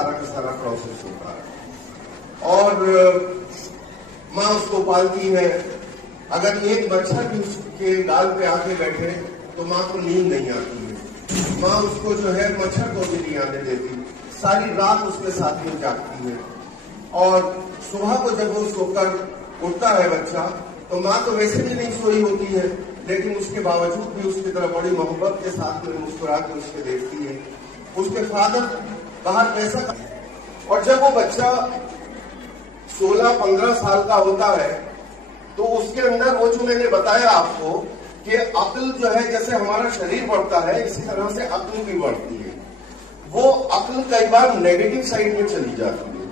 सारा का सारा प्रोसेस होता है और माँ उसको पालती है। अगर एक मच्छर भी उसके गाल पे आके बैठे तो माँ को नींद नहीं आती है। माँ उसको जो है मच्छर को भी नहीं आने देती, सारी रात उसके साथ में जागती है। और सुबह को जब वो सोकर उठता है बच्चा, तो माँ तो वैसे भी नहीं सोई होती है, लेकिन उसके बावजूद भी उसकी तरफ बड़ी मोहब्बत के साथ में मुस्कुरा के उसके देखती है। उसके फादर बाहर पैसा, और जब वो बच्चा 16-15 साल का होता है तो उसके अंदर वो जो मैंने बताया आपको कि अक्ल जो है, जैसे हमारा शरीर बढ़ता है इसी तरह से अक्ल भी बढ़ती है। वो अक्ल कई बार नेगेटिव साइड में चली जाती है।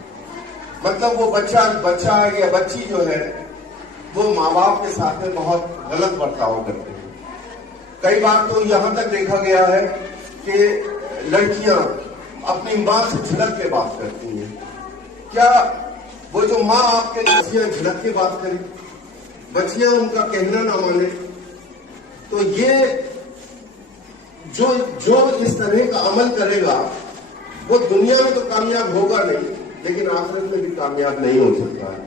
मतलब वो बच्चा या बच्ची जो है वो माँ बाप के साथ में बहुत गलत बर्ताव करते हैं। कई बार तो यहां तक देखा गया है कि लड़कियां अपनी माँ से झिड़क के बात करती हैं। क्या वो जो माँ आपके बच्चियां झिड़क के बात करें, बच्चियां उनका कहना ना माने, तो ये जो इस तरह का अमल करेगा वो दुनिया में तो कामयाब होगा नहीं, लेकिन आखिरत में भी कामयाब नहीं हो सकता है।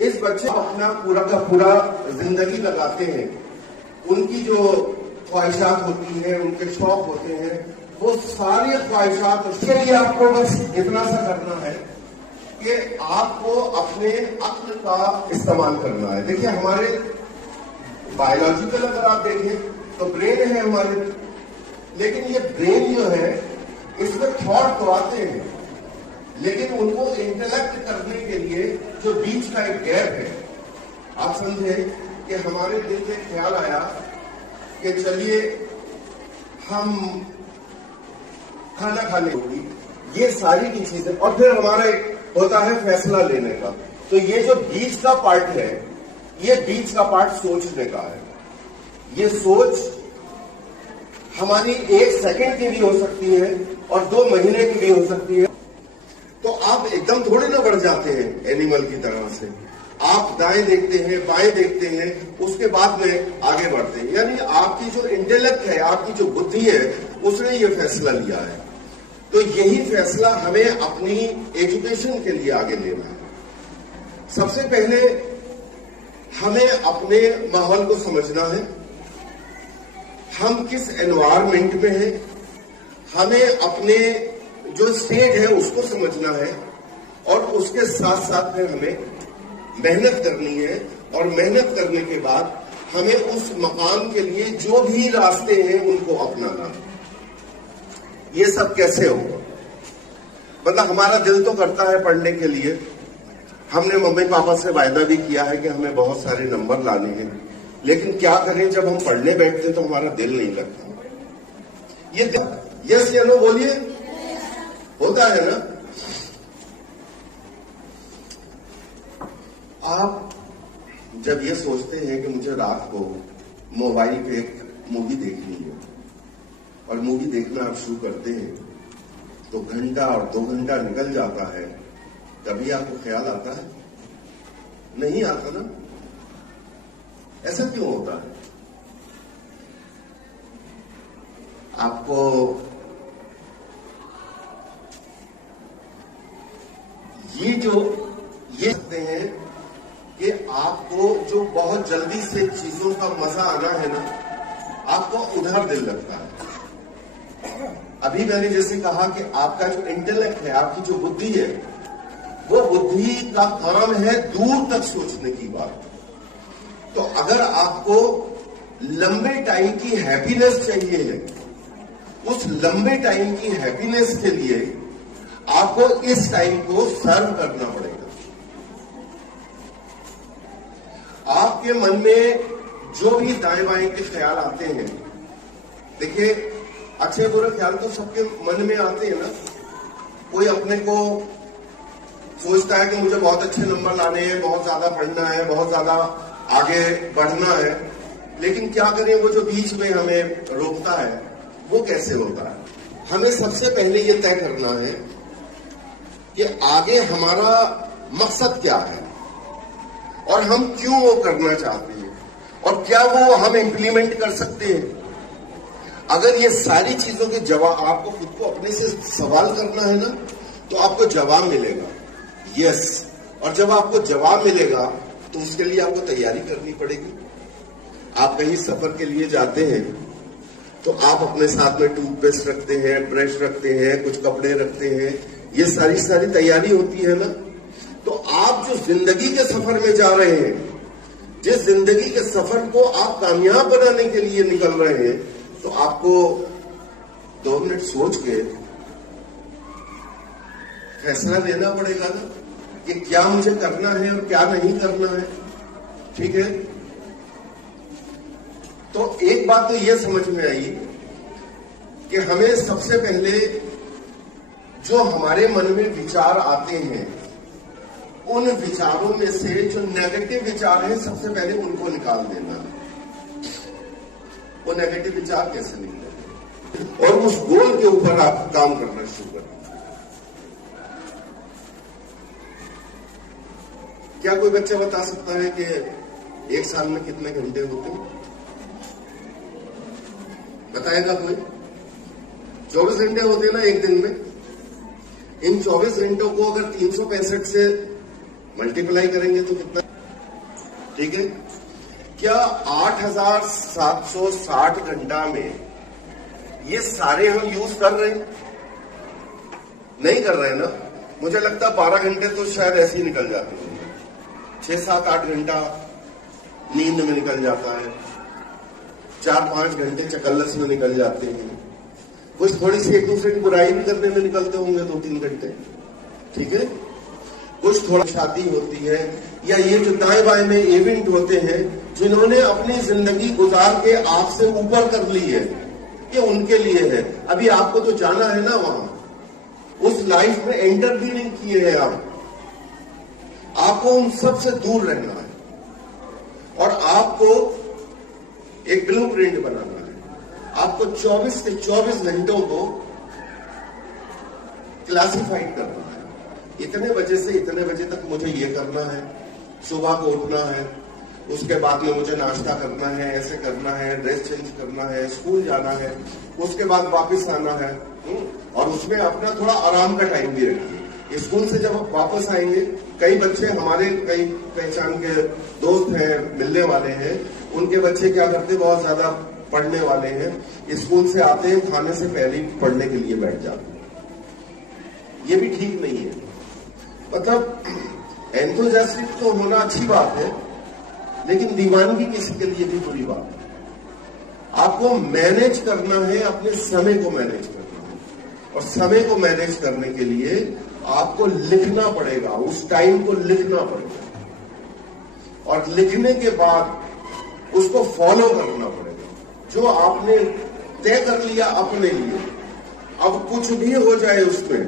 इस बच्चे अपना पूरा का पूरा जिंदगी लगाते हैं। उनकी जो ख्वाहिशात होती हैं, उनके शौक होते हैं, वो सारी ख्वाहिशात, उसके लिए आपको बस इतना सा करना है कि आपको अपने अक्ल का इस्तेमाल करना है। देखिए, हमारे बायोलॉजिकल अगर आप देखें तो ब्रेन है हमारे, लेकिन ये ब्रेन जो है इसमें थॉट तो आते हैं, लेकिन उनको इंटेलेक्ट करने के लिए जो बीच का एक गैप है, आप समझे कि हमारे दिल में ख्याल आया कि चलिए हम खाना खाने होगी, ये सारी की चीजें, और फिर हमारा एक होता है फैसला लेने का। तो ये जो बीच का पार्ट है, ये बीच का पार्ट सोचने का है। ये सोच हमारी 1 सेकंड की भी हो सकती है और 2 महीने की भी हो सकती है। तो आप एकदम थोड़े ना बढ़ जाते हैं एनिमल की तरह से। आप दाएं देखते हैं, बाएं देखते हैं, उसके बाद में आगे बढ़ते हैं। यानी आपकी जो इंटेलेक्ट है, आपकी जो बुद्धि है, उसने ये फैसला लिया है। तो यही फैसला हमें अपनी एजुकेशन के लिए आगे लेना है। सबसे पहले हमें अपने माहौल को समझना है, हम किस एनवायरमेंट में हैं, हमें अपने जो स्टेज है उसको समझना है, और उसके साथ साथ में हमें मेहनत करनी है। और मेहनत करने के बाद हमें उस मकाम के लिए जो भी रास्ते हैं उनको अपनाना। ये सब कैसे होगा? मतलब हमारा दिल तो करता है पढ़ने के लिए, हमने मम्मी पापा से वायदा भी किया है कि हमें बहुत सारे नंबर लाने हैं, लेकिन क्या करें, जब हम पढ़ने बैठते तो हमारा दिल नहीं लगता। ये यस या नो बोलिए, होता है ना? आप जब ये सोचते हैं कि मुझे रात को मोबाइल पे एक मूवी देखनी है, और मूवी देखना आप शुरू करते हैं, तो घंटा और 2 घंटा निकल जाता है, तभी आपको ख्याल आता है? नहीं आता ना? ऐसा क्यों होता है? आपको ये कहते हैं कि आपको जो बहुत जल्दी से चीजों का मजा आना है ना, आपको उधर दिल लगता है। अभी मैंने जैसे कहा कि आपका जो इंटेलेक्ट है, आपकी जो बुद्धि है, वो बुद्धि का काम है दूर तक सोचने की बात। तो अगर आपको लंबे टाइम की हैप्पीनेस चाहिए है, उस लंबे टाइम की हैप्पीनेस के लिए आपको इस टाइम को सर्व करना पड़ेगा। आपके मन में जो भी दाएं बाएं के ख्याल आते हैं, देखिए अच्छे बुरे ख्याल तो सबके मन में आते हैं ना। कोई अपने को सोचता है कि मुझे बहुत अच्छे नंबर लाने हैं, बहुत ज्यादा पढ़ना है, बहुत ज्यादा आगे बढ़ना है, लेकिन क्या करें, वो जो बीच में हमें रोकता है वो कैसे होता है? हमें सबसे पहले ये तय करना है कि आगे हमारा मकसद क्या है और हम क्यों वो करना चाहते हैं, और क्या वो हम इंप्लीमेंट कर सकते हैं। अगर ये सारी चीजों के जवाब आपको खुद को अपने से सवाल करना है ना, तो आपको जवाब मिलेगा यस। और जब आपको जवाब मिलेगा तो उसके लिए आपको तैयारी करनी पड़ेगी। आप कहीं सफर के लिए जाते हैं तो आप अपने साथ में टूथपेस्ट रखते हैं, ब्रश रखते हैं, कुछ कपड़े रखते हैं, ये सारी तैयारी होती है ना। तो आप जो जिंदगी के सफर में जा रहे हैं, जिस जिंदगी के सफर को आप कामयाब बनाने के लिए निकल रहे हैं, तो आपको 2 मिनट सोच के फैसला लेना पड़ेगा ना कि क्या मुझे करना है और क्या नहीं करना है। ठीक है, तो एक बात तो यह समझ में आई कि हमें सबसे पहले जो हमारे मन में विचार आते हैं, उन विचारों में से जो नेगेटिव विचार हैं, सबसे पहले उनको निकाल देना। वो नेगेटिव विचार कैसे निकलेंगे, और उस गोल के ऊपर आप काम करना शुरू करें। क्या कोई बच्चा बता सकता है कि 1 साल में कितने घंटे होते हैं? बताएगा कोई? 24 घंटे होते हैं ना एक दिन में। इन 24 घंटों को अगर 365 से मल्टीप्लाई करेंगे तो कितना? ठीक है, क्या 8760 घंटा में ये सारे हम यूज कर रहे हैं? नहीं कर रहे हैं ना। मुझे लगता है 12 घंटे तो शायद ऐसे ही निकल जाते हैं, 6-7-8 घंटा नींद में निकल जाता है, 4-5 घंटे चकल्लस में निकल जाते हैं, कुछ थोड़ी सी एक दूसरे की बुराई भी करने में निकलते होंगे 2-3 घंटे। ठीक है, कुछ थोड़ा शादी होती है, या ये जो दाएं बाएं में इवेंट होते हैं जिन्होंने अपनी जिंदगी गुजार के आपसे ऊपर कर ली है, ये उनके लिए है। अभी आपको तो जाना है ना वहां, उस लाइफ में एंटर भी नहीं किए हैं आपको उन सब से दूर रहना है, और आपको एक ब्लूप्रिंट बनाना है। आपको 24 के 24 घंटों को क्लासिफाइड करना है। इतने बजे से इतने बजे तक मुझे ये करना है, सुबह को उठना है, उसके बाद में मुझे नाश्ता करना है, ऐसे करना है, ड्रेस चेंज करना है, स्कूल जाना है, उसके बाद वापस आना है, और उसमें अपना थोड़ा आराम का टाइम भी रखिए। स्कूल से जब आप वापस आएंगे, कई बच्चे हमारे कई पहचान के दोस्त हैं, मिलने वाले हैं, उनके बच्चे क्या करते हैं, बहुत ज्यादा पढ़ने वाले हैं, स्कूल से आते हैं, खाने से पहले ही पढ़ने के लिए बैठ जाते हैं। ये भी ठीक नहीं है। मतलब एंथुसियास्टिक तो होना अच्छी बात है, लेकिन दीवानगी किसी के लिए भी बुरी बात है। आपको मैनेज करना है, अपने समय को मैनेज करना है, और समय को मैनेज करने के लिए आपको लिखना पड़ेगा, उस टाइम को लिखना पड़ेगा, और लिखने के बाद उसको फॉलो करना पड़ेगा। जो आपने तय कर लिया अपने लिए, अब कुछ भी हो जाए उसमें